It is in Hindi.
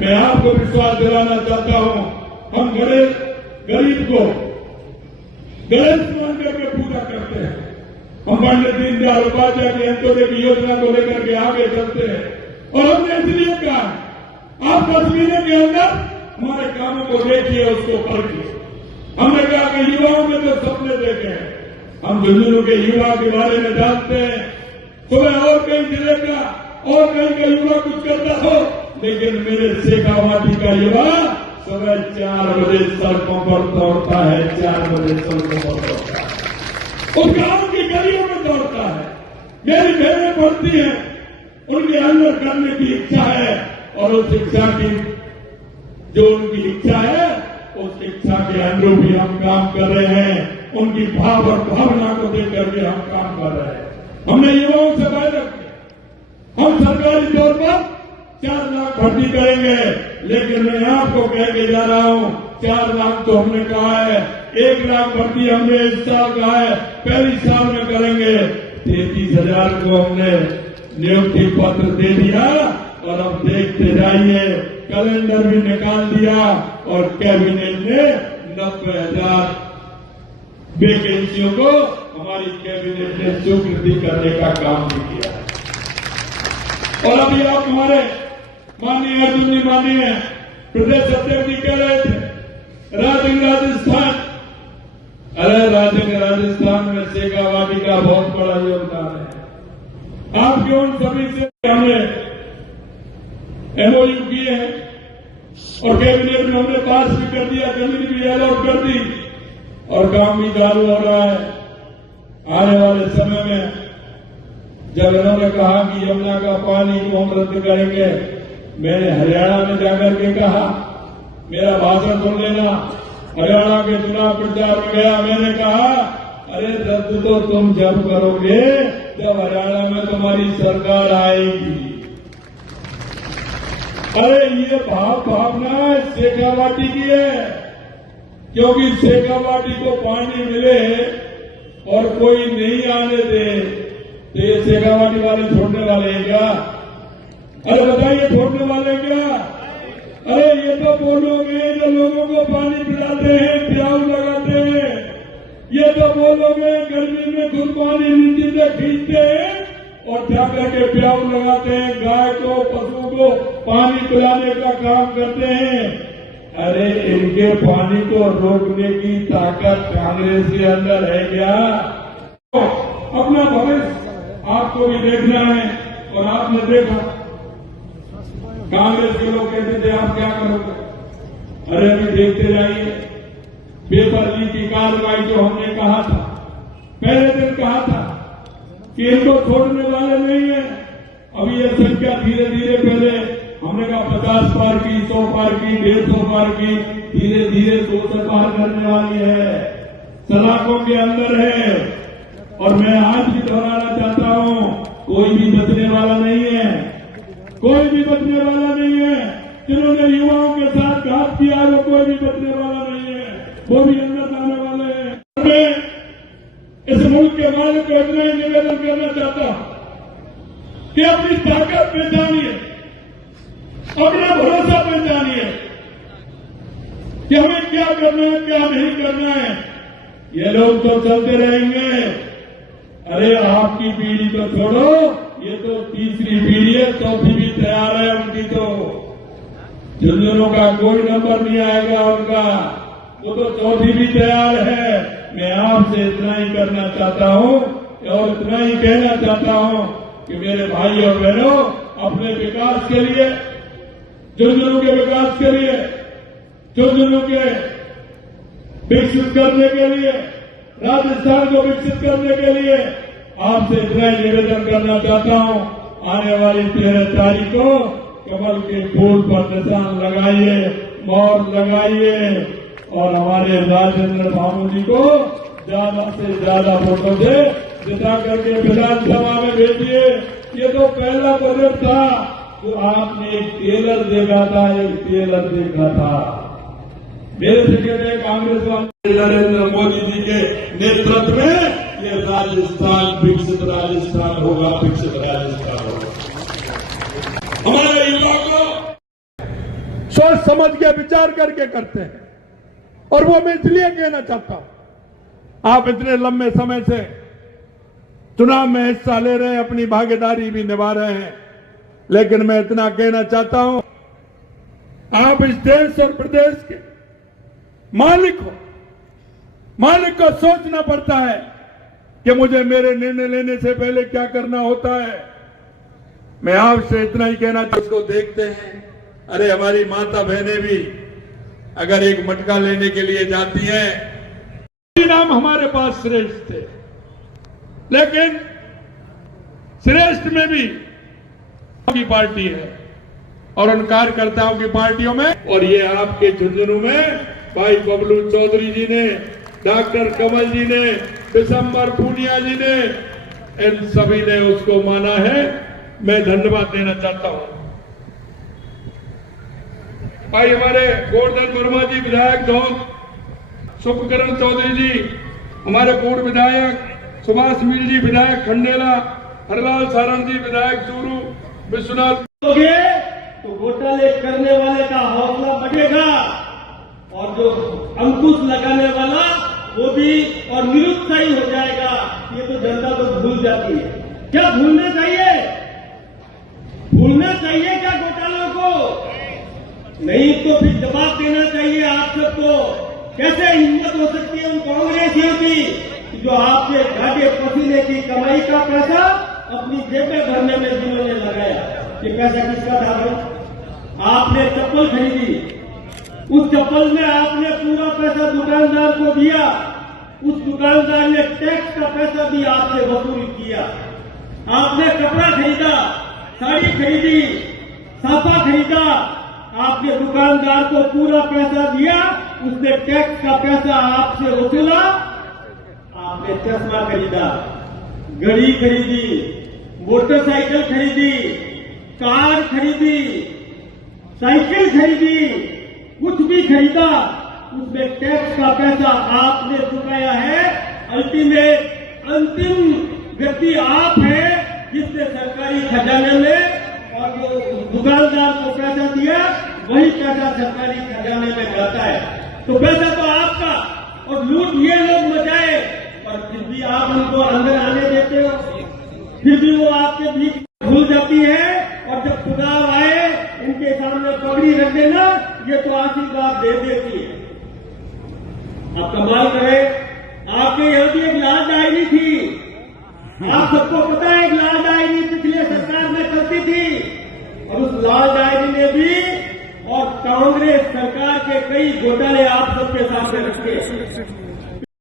मैं आपको विश्वास दिलाना चाहता हूं, हम गरीब को गणेश मान करके पूजा करते हैं। हम पंडित दीनदयाल उपाध्याय की अंत्योदय की योजना को लेकर के आगे चलते हैं और हमने इसलिए कहा आप 10 महीने के अंदर हमारे कामों को देखिए, उसको परखिए। हमने कहा कि युवाओं में जो सपने देखे हैं, हम झुंझुनू के युवा के बारे में जानते हैं। सुबह और कई जिले का और कहीं का युवा कुछ करता हो, लेकिन मेरे शेखावाटी का युवा सुबह 4 बजे सड़कों पर दौड़ता है, 4 बजे सड़कों पर दौड़ता है, उस गांव की गलियों में दौड़ता है। मेरी बहनें पढ़ती हैं, उनके अंदर करने की इच्छा है और उस शिक्षा की जो उनकी इच्छा है, उस इच्छा के अनुरूप भी हम काम कर रहे हैं। उनकी भाव और भावना को देख करके हम काम कर रहे हैं। हमने युवाओं से वायदा किया, हम सरकारी तौर पर 4 लाख भर्ती करेंगे, लेकिन मैं आपको कह के जा रहा हूं 4 लाख तो हमने कहा है, 1 लाख भर्ती हमने इस साल कहा है, पहली साल में करेंगे। 33,000 को हमने नियुक्ति पत्र दे दिया और अब देखते जाइए, कैलेंडर भी निकाल दिया और कैबिनेट ने 90,000 वैकेंसियों को हमारी कैबिनेट ने स्वीकृति करने का काम भी किया। और अभी आप हमारे माननीय अर्जुन जी माननीय प्रदेश अध्यक्ष जी कह रहे थे राजस्थान, अरे राजस्थान में शेखावाटी का बहुत बड़ा योगदान है। आपके उन सभी से हमने MOU किए हैं और कैबिनेट में हमने पास भी कर दिया, जमीन भी अलॉट कर दी और काम भी चालू हो रहा है। आने वाले समय में जब इन्होंने कहा कि यमुना का पानी को हम रद्द करेंगे, मैंने हरियाणा में जाकर के कहा, मेरा भाषण सुन लेना, हरियाणा के चुनाव प्रचार में गया, मैंने कहा अरे रद्द तो तुम जब करोगे जब हरियाणा में तुम्हारी सरकार आएगी। अरे ये भावना शेखावाटी की है, क्योंकि शेखावाटी को पानी मिले और कोई नहीं आने दे तो ये शेखावाटी वाले छोड़ने वाले हैं क्या? अरे बताइए छोड़ने वाले क्या? अरे ये तो वो लोग हैं जो लोगों को पानी पिलाते हैं, प्याऊ लगाते हैं। ये तो वो लोग हैं गर्मी में खुद पानी नीचे से खींचते हैं और जाकर के प्याऊ लगाते हैं, गाय को पशु को पानी पिलाने का काम करते हैं। अरे इनके पानी को रोकने की ताकत कांग्रेस के अंदर है क्या? तो अपना भविष्य आपको भी देखना है और आपने देखा कांग्रेस के लोग कहते थे आप क्या करोगे? अरे अभी देखते जाइए, पेपर लीक की कार्रवाई जो हमने कहा था, पहले दिन कहा था कि इनको छोड़ने वाले नहीं है। अभी ये संख्या धीरे धीरे, पहले हमने कहा 50 पार की, 100 पार की, 150 पार की, धीरे धीरे 200 पार करने वाली है, सलाखों के अंदर है। और मैं आज भी दोहराना चाहता हूं, कोई भी बचने वाला नहीं है, कोई भी बचने वाला नहीं है। जिन्होंने युवाओं के साथ घात किया वो कोई भी बचने वाला नहीं है, वो भी अंदर जाने वाले हैं। मैं इस मुल्क के मालिक को इतना ही निवेदन करना चाहता हूं कि अपनी ताकत पहचानिए, अपना भरोसा पहचानिए कि हमें क्या करना है, क्या नहीं करना है। ये लोग तो चलते रहेंगे। अरे आपकी पीढ़ी तो छोड़ो, ये तो तीसरी पीढ़ी है, चौथी भी तैयार है उनकी। तो झुंझुनू का कोई नंबर नहीं आएगा उनका, वो तो चौथी भी तैयार है। मैं आपसे इतना ही करना चाहता हूं और इतना ही कहना चाहता हूं कि मेरे भाई और बहनों, अपने विकास के लिए, झुंझुनू के विकास के लिए, झुंझुनू के विकसित करने के लिए, राजस्थान को विकसित करने के लिए आपसे इतना निवेदन करना चाहता हूं, आने वाली 13 तारीख को कमल के फूल पर निशान लगाइए, मोहर लगाइए और हमारे राजेंद्र भानु जी को ज्यादा से ज्यादा वोटों से जिता करके विधानसभा में भेजिए। ये तो पहला बजट था जो आपने एक टेलर देखा था, एक टेलर देखा था। मेरे से कहते हैं कांग्रेस वाले नरेंद्र मोदी जी के नेतृत्व में ये राजस्थान विकसित राजस्थान होगा, विकसित राजस्थान होगा। हमारे युवा को सोच समझ के विचार करके करते हैं। और वो मैं इसलिए कहना चाहता हूं, आप इतने लंबे समय से चुनाव में हिस्सा ले रहे हैं, अपनी भागीदारी भी निभा रहे हैं, लेकिन मैं इतना कहना चाहता हूं, आप इस देश और प्रदेश के मालिक हो। मालिक को सोचना पड़ता है कि मुझे मेरे निर्णय लेने से पहले क्या करना होता है। मैं आपसे इतना ही कहना चाहता हूं, उसको देखते हैं, अरे हमारी माता बहनें भी अगर एक मटका लेने के लिए जाती हैं, नाम हमारे पास श्रेष्ठ थे, लेकिन श्रेष्ठ में भी की पार्टी है और उन कार्यकर्ताओं की पार्टियों में, और ये आपके झुंझुनू में भाई बबलू चौधरी जी ने, डॉक्टर कमल जी ने, दिसंबर पूनिया जी ने, इन सभी ने उसको माना है। मैं धन्यवाद देना चाहता हूं। भाई हमारे गोवर्धन वर्मा जी विधायक धौंक, सुखकरण चौधरी जी हमारे पूर्व विधायक, सुभाष मील जी विधायक खंडेला, हरलाल सारण जी विधायक चूरू, विश्वनाथ तो घोटाले करने वाले का हौसला बढ़ेगा और जो अंकुश लगाने वाला वो भी और निरुत्साही हो जाएगा। ये तो जनता तो भूल जाती है। क्या भूलना चाहिए? भूलना चाहिए क्या घोटालों को? नहीं तो फिर जवाब देना चाहिए आप सबको। कैसे हिम्मत हो सकती है उन कांग्रेसियों की जो आपके घाटे पसीने की कमाई का पैसा अपनी जेबें भरने में जिन्होंने लगाया? ये पैसा किसका था भाई? आपने चप्पल खरीदी, उस चप्पल में आपने पूरा पैसा दुकानदार को दिया, उस दुकानदार ने टैक्स का पैसा भी आपसे वसूल किया। आपने कपड़ा खरीदा, साड़ी खरीदी, साफा खरीदा, आपने दुकानदार को पूरा पैसा दिया, उसने टैक्स का पैसा आपसे वसूला। आपने चश्मा खरीदा, घड़ी खरीदी, मोटरसाइकिल खरीदी, कार खरीदी, साइकिल खरीदी, कुछ भी खरीदा, उसमें टैक्स का पैसा आपने चुकाया है। अल्टीमेट अंतिम व्यक्ति आप हैं जिसने सरकारी खजाने में और जो दुकानदार को पैसा दिया वही पैसा सरकारी खजाने में जाता है। तो पैसा तो आपका और लूट ये लोग मचाए, पर फिर भी आप उनको अंदर आने देते हो, फिर भी वो आपके बीच भूल जाती है। और जब चुनाव आए इनके सामने पगड़ी रख देना, ये तो आशीर्वाद दे देती है। आप कमाल करें, आपके यहां भी एक लाल डायरी थी, आप सबको पता है एक लाल डायरी पिछले सरकार में चलती थी और उस लाल डायरी ने भी और कांग्रेस सरकार के कई घोटाले आप सबके सामने रखे।